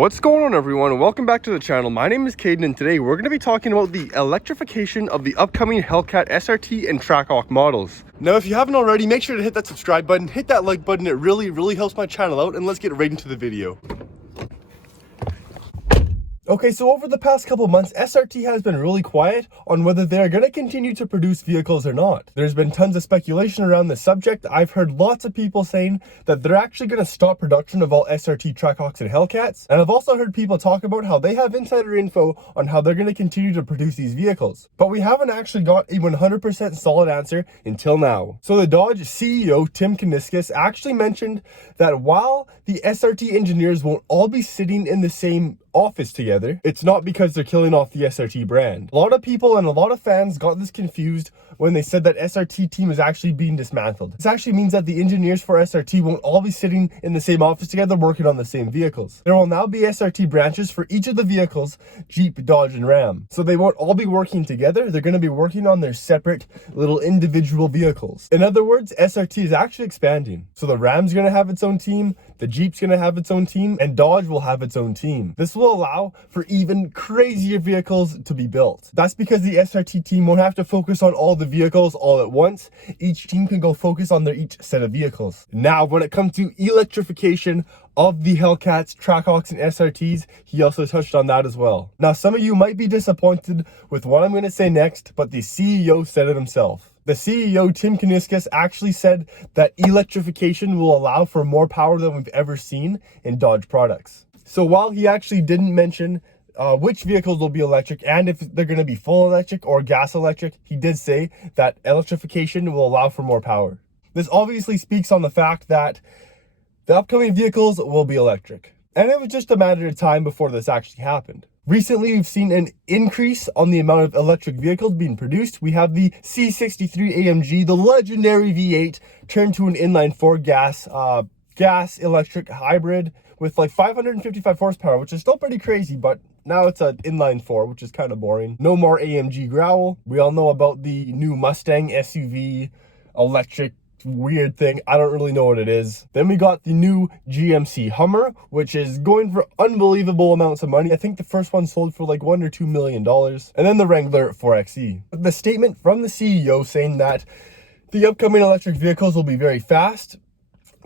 What's going on, everyone? Welcome back to the channel. My name is Caden, and today we're going to be talking about the electrification of the upcoming Hellcat SRT and Trackhawk models. Now, if you haven't already, make sure to hit that subscribe button, hit that like button. It really helps my channel out, and let's get right into the video. Okay, so over the past couple months, SRT has been really quiet on whether they're going to continue to produce vehicles or not. There's been tons of speculation around the subject. I've heard lots of people saying that they're actually going to stop production of all SRT Trackhawks and Hellcats. And I've also heard people talk about how they have insider info on how they're going to continue to produce these vehicles. But we haven't actually got a 100% solid answer until now. So the Dodge CEO, Tim Kuniskis, actually mentioned that while the SRT engineers won't all be sitting in the same office together, it's not because they're killing off the SRT brand. A lot of people and a lot of fans got this confused when they said that SRT team is actually being dismantled. This actually means that the engineers for SRT won't all be sitting in the same office together working on the same vehicles. There will now be SRT branches for each of the vehicles, Jeep, Dodge, and Ram. So they won't all be working together. They're going to be working on their separate little individual vehicles. In other words, SRT is actually expanding. So the Ram's going to have its own team, the Jeep's going to have its own team, and Dodge will have its own team. This will allow for even crazier vehicles to be built. That's because the SRT team won't have to focus on all the vehicles all at once. Each team can go focus on their each set of vehicles. Now, when it comes to electrification of the Hellcats, Trackhawks, and SRTs, he also touched on that as well. Now, some of you might be disappointed with what I'm going to say next, but the CEO said it himself. The CEO, Tim Kuniskis, actually said that electrification will allow for more power than we've ever seen in Dodge products. So while he actually didn't mention which vehicles will be electric and if they're going to be full electric or gas electric, he did say that electrification will allow for more power. This obviously speaks on the fact that the upcoming vehicles will be electric. And it was just a matter of time before this actually happened. Recently, we've seen an increase on the amount of electric vehicles being produced. We have the C63 AMG, the legendary V8, turned to an inline-4 gas electric hybrid with like 555 horsepower, which is still pretty crazy, but now it's an inline-4, which is kind of boring. No more AMG growl. We all know about the new Mustang SUV electric weird thing. I don't really know what it is. Then we got the new GMC Hummer, which is going for unbelievable amounts of money. I think the first one sold for like $1 or $2 million. And then the Wrangler 4xe. The statement from the CEO saying that the upcoming electric vehicles will be very fast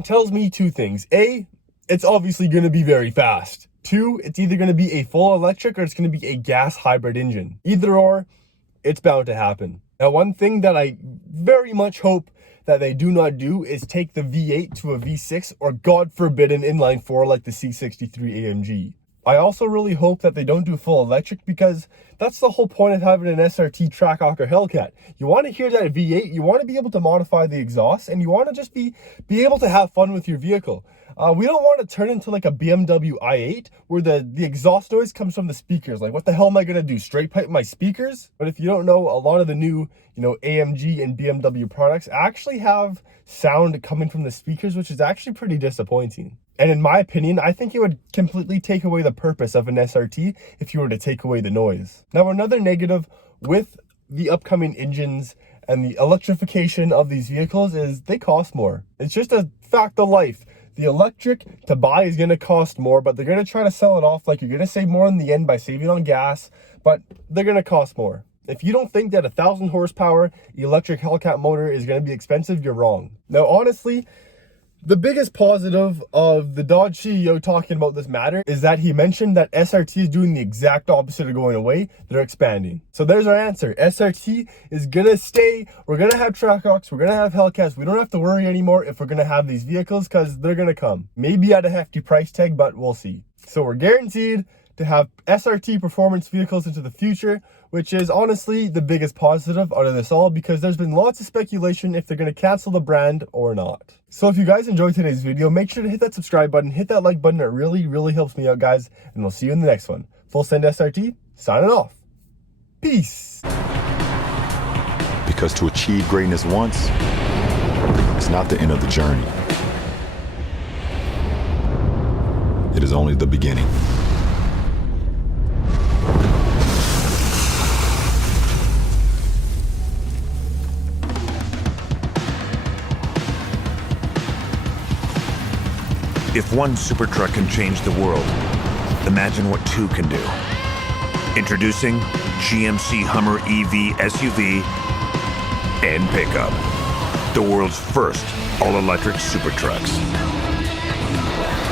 tells me two things. A, it's obviously going to be very fast. Two, it's either going to be a full electric or it's going to be a gas hybrid engine. Either or, it's bound to happen. Now, one thing that I very much hope that they do not do is take the V8 to a V6 or, God forbid, an inline-4 like the C63 AMG. I also really hope that they don't do full electric, because that's the whole point of having an SRT, Trackhawk, or Hellcat. You want to hear that V8, you want to be able to modify the exhaust, and you want to just be able to have fun with your vehicle. We don't want to turn into like a BMW i8 where the exhaust noise comes from the speakers. Like, what the hell am I going to do? Straight pipe my speakers? But if you don't know, a lot of the new, AMG and BMW products actually have sound coming from the speakers, which is actually pretty disappointing. And in my opinion, I think it would completely take away the purpose of an SRT if you were to take away the noise. Now, another negative with the upcoming engines and the electrification of these vehicles is they cost more. It's just a fact of life. The electric to buy is going to cost more, but they're going to try to sell it off like you're going to save more in the end by saving on gas, but they're going to cost more. If you don't think that a 1,000 horsepower electric Hellcat motor is going to be expensive, you're wrong. Now, honestly, the biggest positive of the Dodge CEO talking about this matter is that he mentioned that SRT is doing the exact opposite of going away. They're expanding. So there's our answer. SRT is going to stay. We're going to have Trackhawks. We're going to have Hellcats. We don't have to worry anymore if we're going to have these vehicles, because they're going to come. Maybe at a hefty price tag, but we'll see. So we're guaranteed to have SRT performance vehicles into the future, which is honestly the biggest positive out of this all, because there's been lots of speculation if they're going to cancel the brand or not. So if you guys enjoyed today's video, make sure to hit that subscribe button, hit that like button. It really helps me out, guys, and we'll see you in the next one. Full Send SRT, signing off. Peace. Because to achieve greatness once is not the end of the journey. It is only the beginning. If one super truck can change the world, Imagine what two can do. Introducing GMC Hummer EV SUV and pickup. The world's first all-electric super trucks.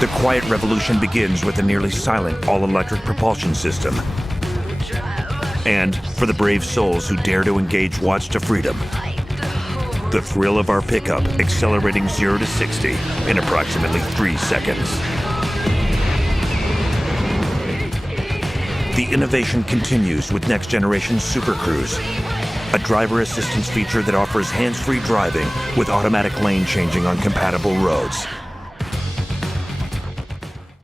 The quiet revolution begins with a nearly silent all-electric propulsion system. And for the brave souls who dare to engage Watts to freedom, the thrill of our pickup accelerating 0 to 60 in approximately 3 seconds. The innovation continues with next-generation Super Cruise, a driver assistance feature that offers hands-free driving with automatic lane changing on compatible roads.